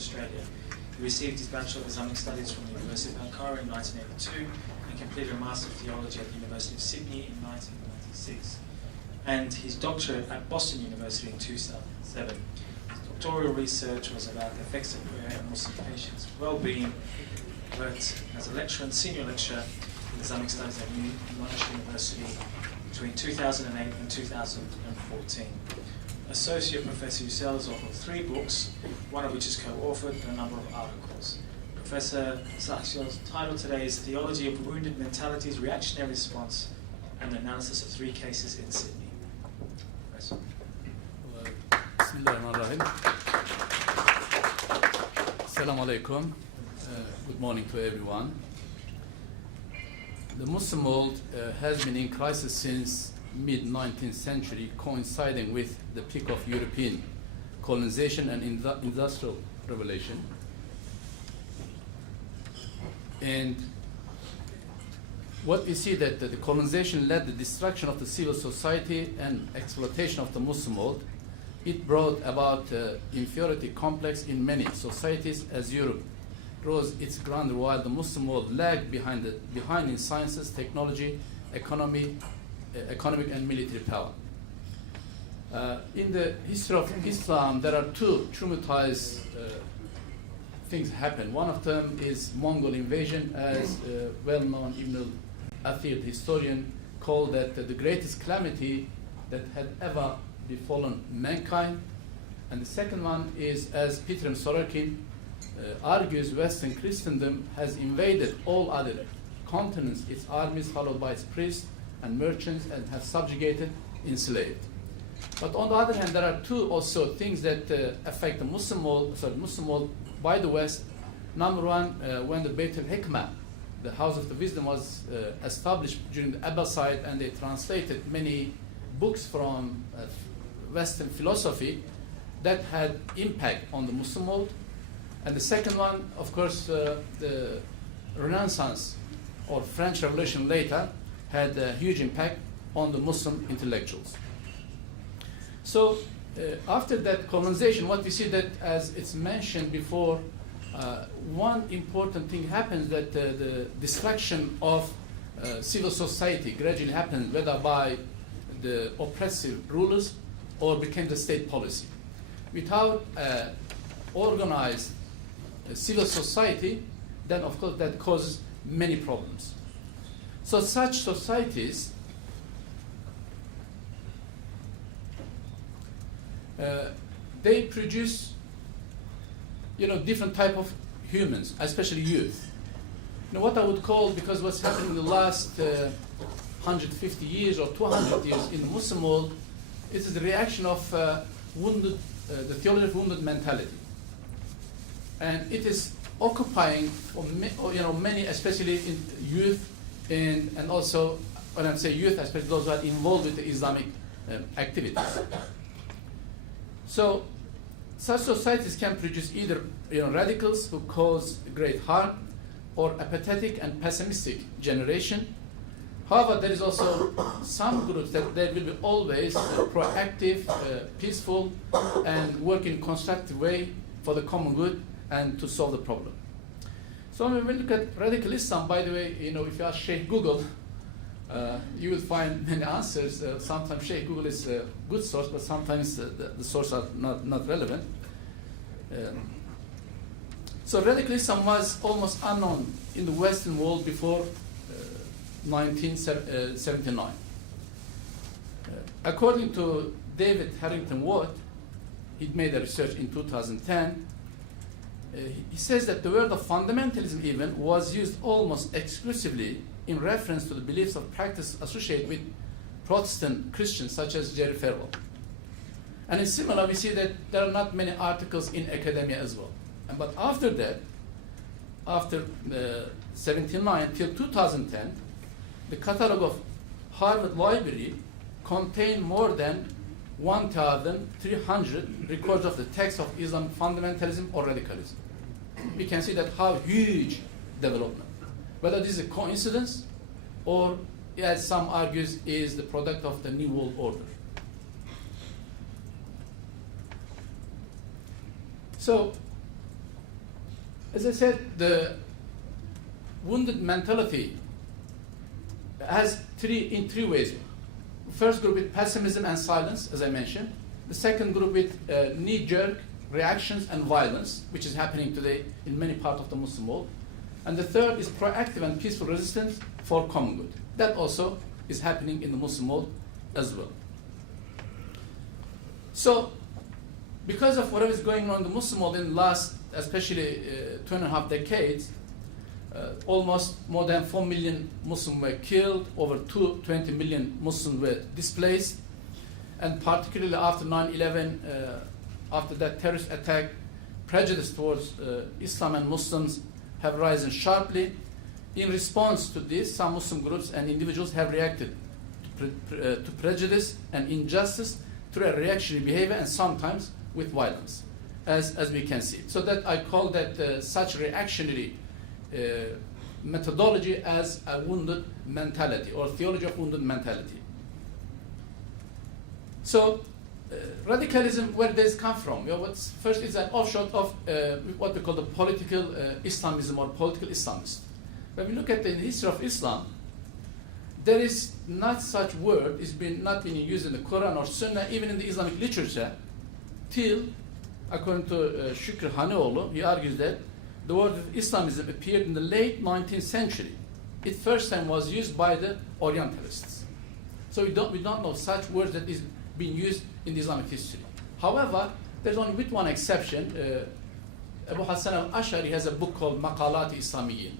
Australia. He received his Bachelor of Islamic Studies from the University of Ankara in 1982 and completed a Master of Theology at the University of Sydney in 1996, and his doctorate at Boston University in 2007. His doctoral research was about the effects of prayer on Muslim patients' well-being. Worked as a lecturer and senior lecturer in Islamic Studies at Monash University between 2008 and 2014. Associate Professor Yucel has authored 3 books, one of which is co-authored, and a number of articles. Professor Salih Yucel's title today is Theology of Wounded Mentalities, Reactionary Response, and the Analysis of 3 Cases in Sydney. Professor. Bismillahirrahmanirrahim. Assalamu alaikum. Good morning to everyone. The Muslim world has been in crisis since mid-19th century, coinciding with the peak of European colonization and industrial revolution. And what we see that the colonization led the destruction of the civil society and exploitation of the Muslim world. It brought about inferiority complex in many societies as Europe rose its ground while the Muslim world lagged behind in sciences, technology, economic and military power. In the history of Islam, there are 2 traumatized things happen. One of them is Mongol invasion, as well-known Ibn al-Athir, the historian, called that the greatest calamity that had ever befallen mankind. And the second one is, as Peter M. Sorokin argues, Western Christendom has invaded all other continents, its armies followed by its priests and merchants, and have subjugated, enslaved. But on the other hand, there are 2 also things that affect the Muslim world by the West. Number one, when the Beit al-Hikmah, the House of the Wisdom, was established during the Abbasid, and they translated many books from Western philosophy that had impact on the Muslim world. And the second one, of course, the Renaissance or French Revolution later had a huge impact on the Muslim intellectuals. So after that colonization, what we see that, as it's mentioned before, one important thing happens, that the destruction of civil society gradually happened, whether by the oppressive rulers or became the state policy. Without organized civil society, then of course that causes many problems. So such societies they produce different type of humans, especially youth. What I would call, because what's happening in the last 150 years or 200 years in the Muslim world, it is the reaction of the theology of wounded mentality. And it is occupying for many, especially in youth, and also when I say youth, especially those who are involved with the Islamic activities. So such societies can produce either radicals who cause great harm, or apathetic and pessimistic generation. However, there is also some groups that they will be always proactive, peaceful, and work in a constructive way for the common good and to solve the problem. So when we look at radical Islam, by the way, if you ask Sheikh Google, you will find many answers. Sometimes Sheikh Google is a good source, but sometimes the sources are not relevant. So radical Islam was almost unknown in the Western world before 1979. According to David Harrington Watt, he made a research in 2010. He says that the word of fundamentalism even was used almost exclusively in reference to the beliefs of practice associated with Protestant Christians such as Jerry Falwell. And in similar, we see that there are not many articles in academia as well. But after that, after 79 till 2010, the catalog of Harvard Library contained more than 1,300 records of the text of Islamic fundamentalism or radicalism. We can see that how huge development. Whether this is a coincidence or, as some argues, is the product of the New World Order. So As I said, the wounded mentality has in three ways. First group with pessimism and silence, as I mentioned. The second group with knee-jerk reactions and violence, which is happening today in many parts of the Muslim world. And the third is proactive and peaceful resistance for common good. That also is happening in the Muslim world as well. So, because of whatever is going on in the Muslim world in the last, especially 2.5 decades, almost more than 4 million Muslims were killed, over 20 million Muslims were displaced, and particularly after 9/11, after that terrorist attack, prejudice towards Islam and Muslims have risen sharply. In response to this, some Muslim groups and individuals have reacted to prejudice and injustice through a reactionary behavior and sometimes with violence, as we can see. So that I call that such reactionary methodology as a wounded mentality, or theology of wounded mentality. So radicalism, where does it come from? First, it's an offshoot of what we call the political Islamism or political Islamist. When we look at the history of Islam, there is not such word not being used in the Quran or Sunnah, even in the Islamic literature, till, according to Şükrü Haneoğlu, he argues that the word of Islamism appeared in the late 19th century. It first time was used by the Orientalists. So we don't know such words that is being used in the Islamic history. However, there's only with one exception. Abu Hassan al-Ash'ari has a book called Maqalat-i Islamiyyin.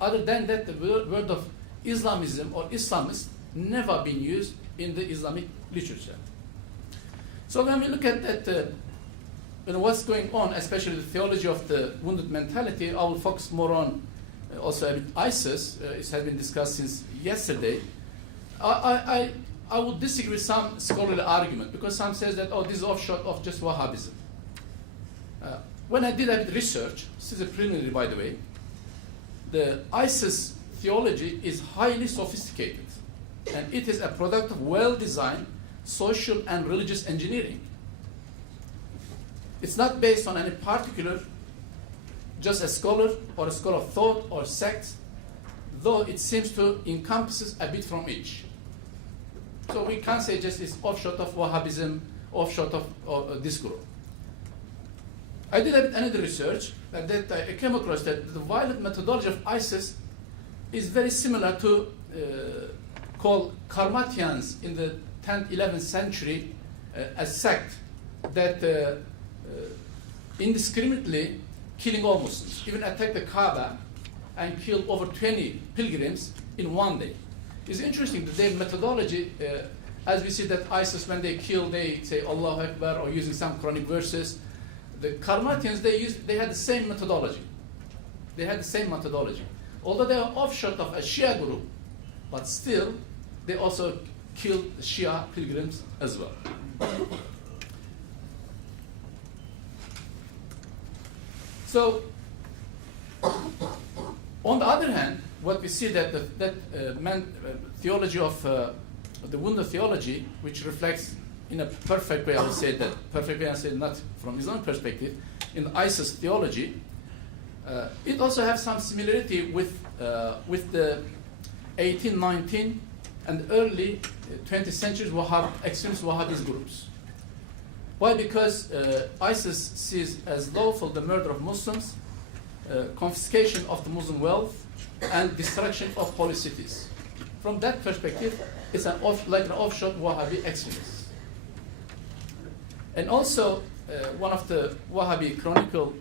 Other than that, the word of Islamism or Islamist never been used in the Islamic literature. So when we look at that, what's going on, especially the theology of the wounded mentality, I will focus more on also a bit ISIS. It has been discussed since yesterday. I would disagree with some scholarly argument, because some says that, this is offshoot of just Wahhabism. When I did a bit research, this is a preliminary, by the way, the ISIS theology is highly sophisticated, and it is a product of well-designed social and religious engineering. It's not based on any particular, just a scholar or a school of thought or sect, though it seems to encompasses a bit from each. So we can't say just it's offshoot of Wahhabism, offshoot of this group. I did another research that I came across that the violent methodology of ISIS is very similar to called Karmatians in the 10th, 11th century, a sect that indiscriminately killing all Muslims, even attacked the Kaaba and killed over 20 pilgrims in one day. It's interesting that their methodology, as we see that ISIS, when they kill, they say Allahu Akbar or using some Quranic verses. The Karmatians, they had the same methodology. They had the same methodology. Although they are offshoot of a Shia group, but still, they also killed Shia pilgrims as well. So, on the other hand, what we see that theology of the wounded theology, which reflects in a perfect way, I would say that perfect way, I say not from Islamic perspective, in the ISIS theology, it also has some similarity with the 18, 19, and early 20th century extremist Wahhabist groups. Why? Because ISIS sees as lawful the murder of Muslims, confiscation of the Muslim wealth, and destruction of holy cities. From that perspective, it's like an offshoot Wahhabi extremist. And also, one of the Wahhabi chronicle,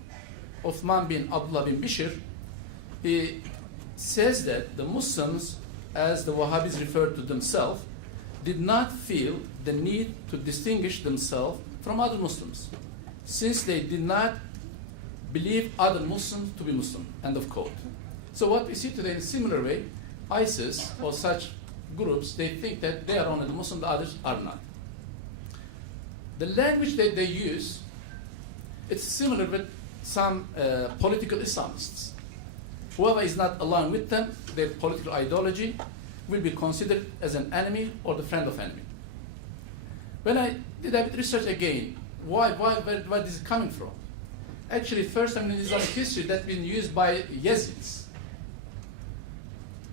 Uthman bin Abdullah bin Bishr, he says that the Muslims, as the Wahhabis refer to themselves, did not feel the need to distinguish themselves from other Muslims, since they did not believe other Muslims to be Muslim, end of quote. So what we see today in a similar way, ISIS or such groups, they think that they are only the Muslim, the others are not. The language that they use, it's similar with some political Islamists. Whoever is not aligned with them, their political ideology, will be considered as an enemy or the friend of enemy. When I did a bit research again, where is it coming from? actually first time in Islamic history that's been used by Yazidis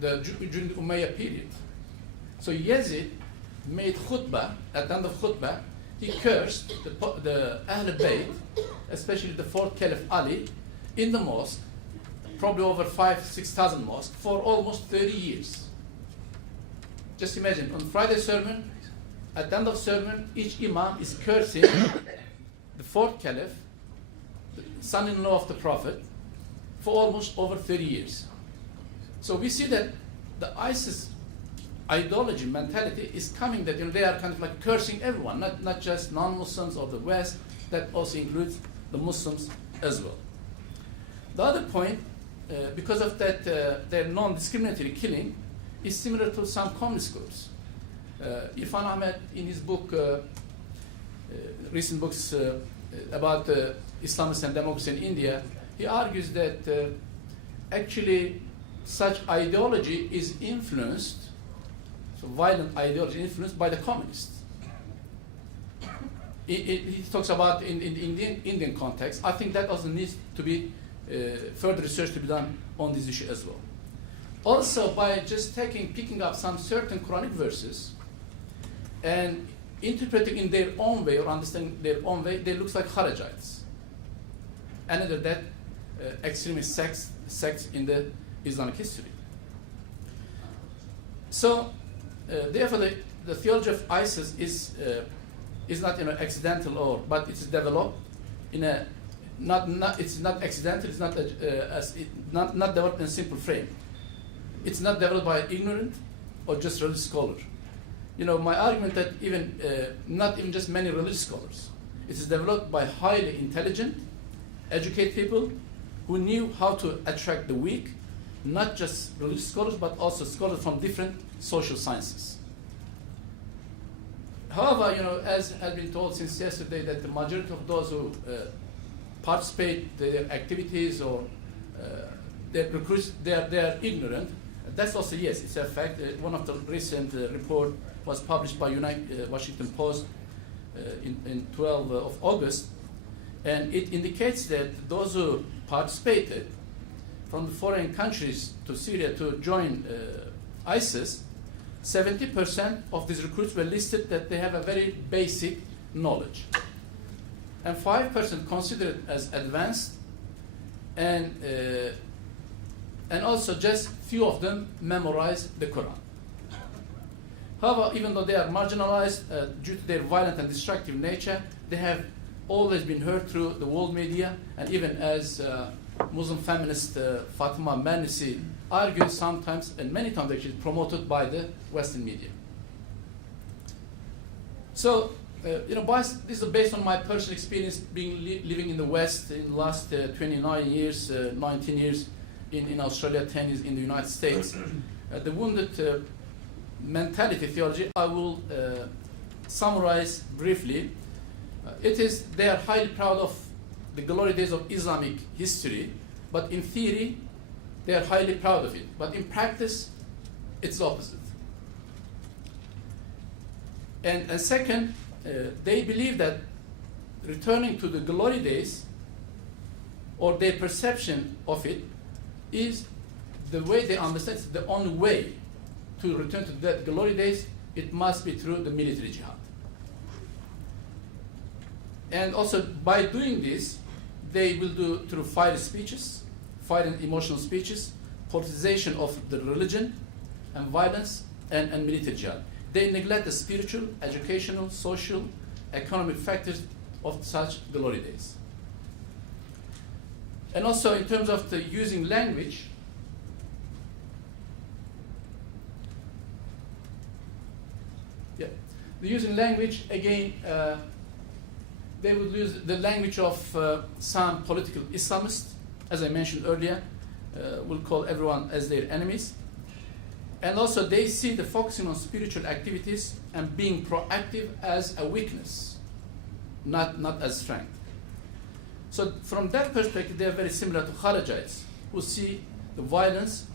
during the Umayyad period. So Yazid made khutbah, at the end of khutbah, he cursed the Ahl Bayt, especially the fourth Caliph Ali, in the mosque, probably over 5,000-6,000 mosques, for almost 30 years. Just imagine, on Friday sermon, at the end of sermon, each imam is cursing the fourth Caliph, the son-in-law of the Prophet, for almost over 30 years. So we see that the ISIS ideology, mentality is coming that they are kind of like cursing everyone, not just non-Muslims or the West, that also includes the Muslims as well. The other point, because of that, their non-discriminatory killing is similar to some communist groups. Irfan Ahmed, in his book, recent books about Islamists and democracy in India, he argues that actually such ideology is influenced, so violent ideology influenced by the communists. He talks about in the Indian context. I think that also needs to be further research to be done on this issue as well. Also, by just picking up some certain Quranic verses and interpreting in their own way or understanding their own way, they look like Kharijites. Another that extremist sects in the Islamic history. So, therefore, the theology of ISIS is not accidental, but it's developed in a it's not accidental. It's not developed in a simple frame. It's not developed by ignorant or just religious scholar. My argument that even not even just many religious scholars. It is developed by highly intelligent, educated people who knew how to attract the weak, not just religious scholars, but also scholars from different social sciences. However, as has been told since yesterday, that the majority of those who participate in their activities or their recruits, they are ignorant. That's also, yes, it's a fact. One of the recent report was published by Washington Post in 12 of August, and it indicates that those who participated from the foreign countries to Syria to join ISIS, 70% of these recruits were listed that they have a very basic knowledge. And 5% considered as advanced, and also just few of them memorized the Quran. However, even though they are marginalized due to their violent and destructive nature, they have always been heard through the world media, and even as Muslim feminist Fatima Mernissi argues sometimes, and many times actually promoted by the Western media. So, this is based on my personal experience living in the West in the last 29 years, 19 years in Australia, 10 years in the United States. The wounded mentality theology, I will summarize briefly. They are highly proud of the glory days of Islamic history, but in theory, they are highly proud of it. But in practice, it's opposite. And second, they believe that returning to the glory days, or their perception of it, is the way they understand it's the only way to return to that glory days. It must be through the military jihad. And also, by doing this, they will do through fiery speeches, fiery and emotional speeches, politicization of the religion, and violence, and military jihad. They neglect the spiritual, educational, social, economic factors of such glory days. And also, in terms of the using language, the using language, again, they would use the language of some political Islamists, as I mentioned earlier, will call everyone as their enemies. And also they see the focusing on spiritual activities and being proactive as a weakness, not as strength. So from that perspective, they are very similar to Kharijites, who see the violence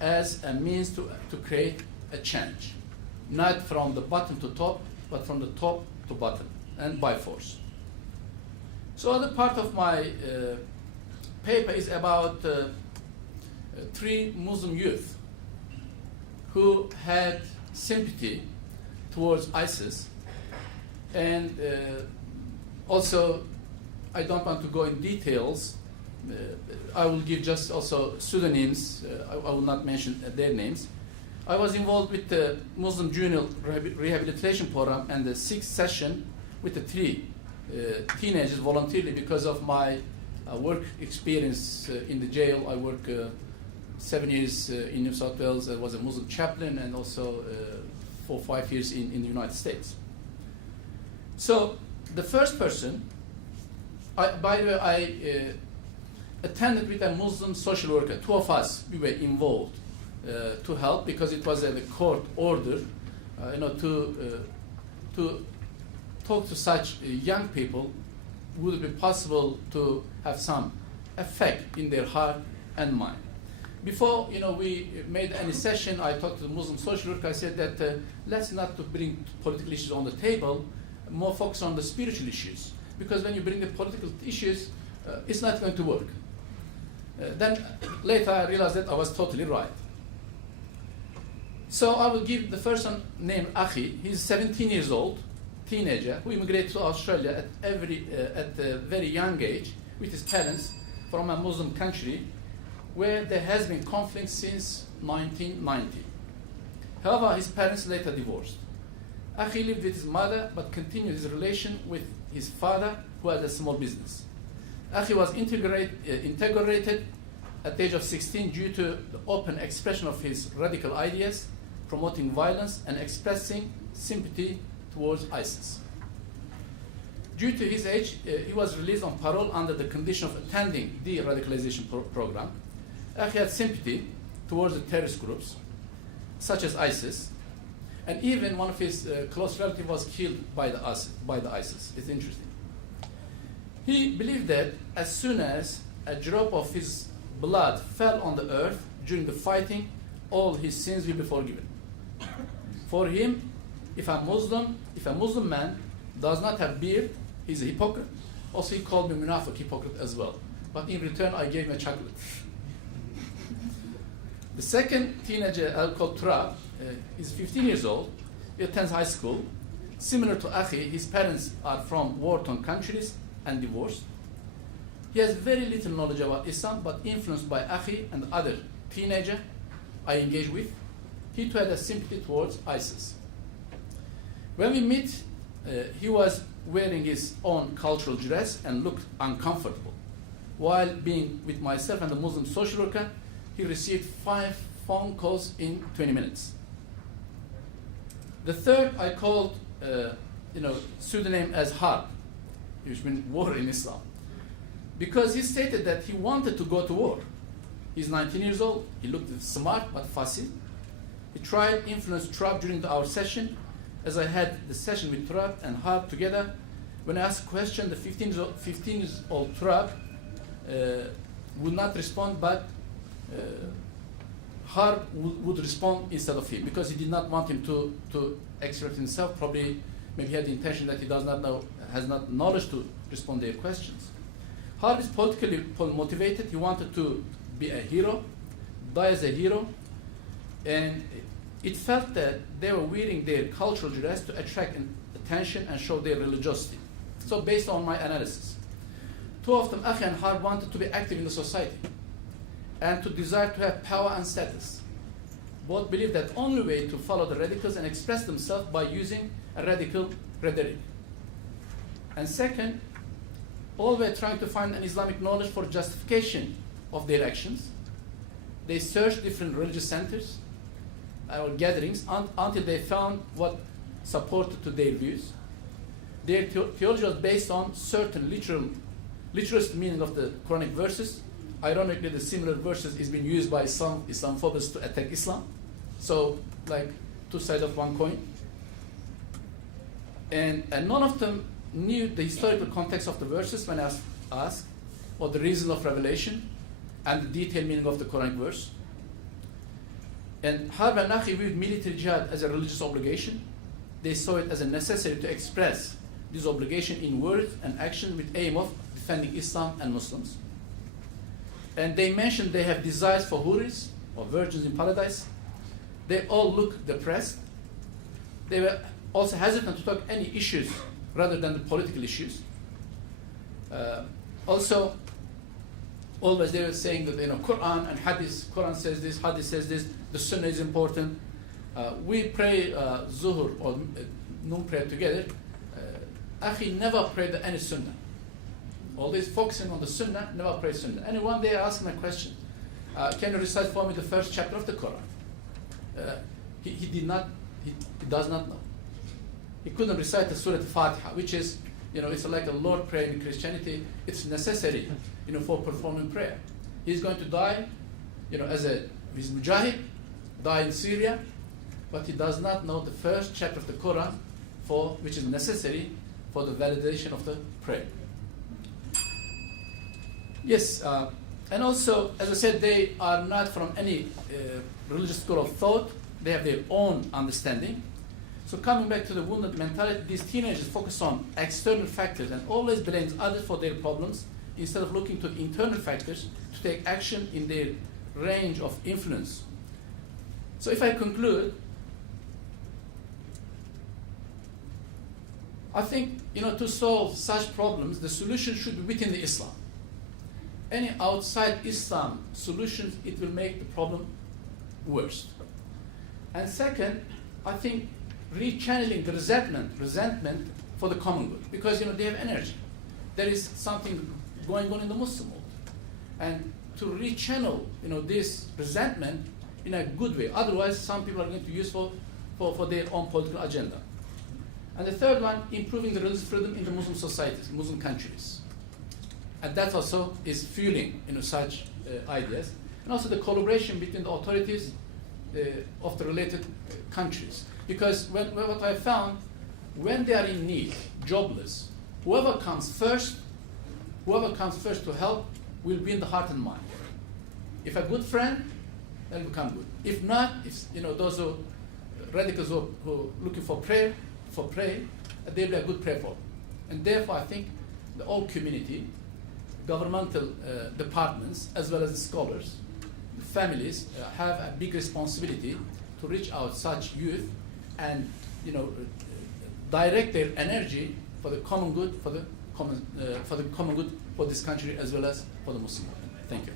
as a means to create a change, not from the bottom to top, but from the top to bottom, and by force. So other part of my paper is about 3 Muslim youth who had sympathy towards ISIS, and also I don't want to go in details. I will give just also pseudonyms. I will not mention their names. I was involved with the Muslim Juvenile Rehabilitation Program and the 6th session with the 3 teenagers voluntarily because of my work experience in the jail. I worked 7 years in New South Wales. I was a Muslim chaplain, and also 4 or 5 years in the United States. So the first person, by the way, I attended with a Muslim social worker. 2 of us, we were involved to help because it was a court order, to talk to such young people. Would it be possible to have some effect in their heart and mind? Before we made any session, I talked to the Muslim social worker. I said that let's not to bring political issues on the table, more focus on the spiritual issues, because when you bring the political issues, it's not going to work. Then later I realized that I was totally right. So I will give the first one named Akhi. He's 17 years old, teenager, who immigrated to Australia at a very young age with his parents from a Muslim country where there has been conflict since 1990. However, his parents later divorced. Akhi lived with his mother but continued his relation with his father, who had a small business. Akhi was integrated at the age of 16 due to the open expression of his radical ideas, promoting violence and expressing sympathy towards ISIS. Due to his age, he was released on parole under the condition of attending the radicalization program. Akhi had sympathy towards the terrorist groups, such as ISIS, and even one of his close relatives was killed by the ISIS. It's interesting. He believed that as soon as a drop of his blood fell on the earth during the fighting, all his sins will be forgiven. For him, if a Muslim man does not have beard, he's a hypocrite. Also, he called me munafiq, hypocrite as well. But in return, I gave him a chocolate. The second teenager, called Turab, is 15 years old. He attends high school. Similar to Akhi, his parents are from war-torn countries and divorced. He has very little knowledge about Islam, but influenced by Akhi and other teenager I engage with, he too had a sympathy towards ISIS. When we meet, he was wearing his own cultural dress and looked uncomfortable. While being with myself and the Muslim social worker, he received 5 phone calls in 20 minutes. The third I called, pseudonym as Harb, which means war in Islam, because he stated that he wanted to go to war. He's 19 years old. He looked smart but fussy. He tried influence Turab during our session. As I had the session with Turab and Harb together, when I asked a question, the 15-year-old Turab would not respond, but Harb would respond instead of him, because he did not want him to express himself. Probably, maybe he had the intention that he has not knowledge to respond to their questions. Harb is politically motivated. He wanted to be a hero, die as a hero, and it felt that they were wearing their cultural dress to attract attention and show their religiosity. So based on my analysis, 2 of them, Akhi and Harb, wanted to be active in the society and to desire to have power and status. Both believed that only way to follow the radicals and express themselves by using a radical rhetoric. And second, all were trying to find an Islamic knowledge for justification of their actions. They searched different religious centers or gatherings until they found what supported to their views. Their theology was based on certain literalist meaning of the Quranic verses. Ironically, the similar verses is being used by some Islamophobes to attack Islam. So, like 2 sides of one coin. And none of them knew the historical context of the verses when asked what the reason of revelation and the detailed meaning of the Quranic verse. And Harb and Akhi viewed military jihad as a religious obligation. They saw it as a necessity to express this obligation in words and action with aim of defending Islam and Muslims. And they mentioned they have desires for huris, or virgins in paradise. They all look depressed. They were also hesitant to talk any issues rather than the political issues. Also, always they were saying that Quran and Hadith, Quran says this, Hadith says this, the Sunnah is important. We pray Zuhur or noon prayer together. Akhi never prayed any Sunnah. Always focusing on the Sunnah, never prayed Sunnah. And one day I asked him a question. Can you recite for me the first chapter of the Quran? He does not know. He couldn't recite the Surah Al-Fatiha, which is, it's like a Lord prayer in Christianity. It's necessary, for performing prayer. He's going to die, he's Mujahid, die in Syria, but he does not know the first chapter of the Quran, which is necessary for the validation of the prayer. Yes, and also, as I said, they are not from any religious school of thought. They have their own understanding. So coming back to the wounded mentality, these teenagers focus on external factors and always blame others for their problems instead of looking to internal factors to take action in their range of influence. So if I conclude, I think, to solve such problems, the solution should be within the Islam. Any outside Islam solutions, it will make the problem worse. And second, I think rechanneling the resentment for the common good, because they have energy. There is something going on in the Muslim world, and to rechannel this resentment in a good way. Otherwise, some people are going to use for their own political agenda. And the third one, improving the religious freedom in the Muslim societies, Muslim countries. And that also is fueling such ideas. And also the collaboration between the authorities of the related countries. Because what I found, when they are in need, jobless, whoever comes first to help will be in the heart and mind. If a good friend, they'll become good. If not, those who radicals who are looking for prayer, they'll be a good prayer for them. And therefore, I think the whole community, governmental departments, as well as the scholars, the families have a big responsibility to reach out such youth and direct their energy for the common good, for the common good for this country as well as for the Muslim world. Thank you.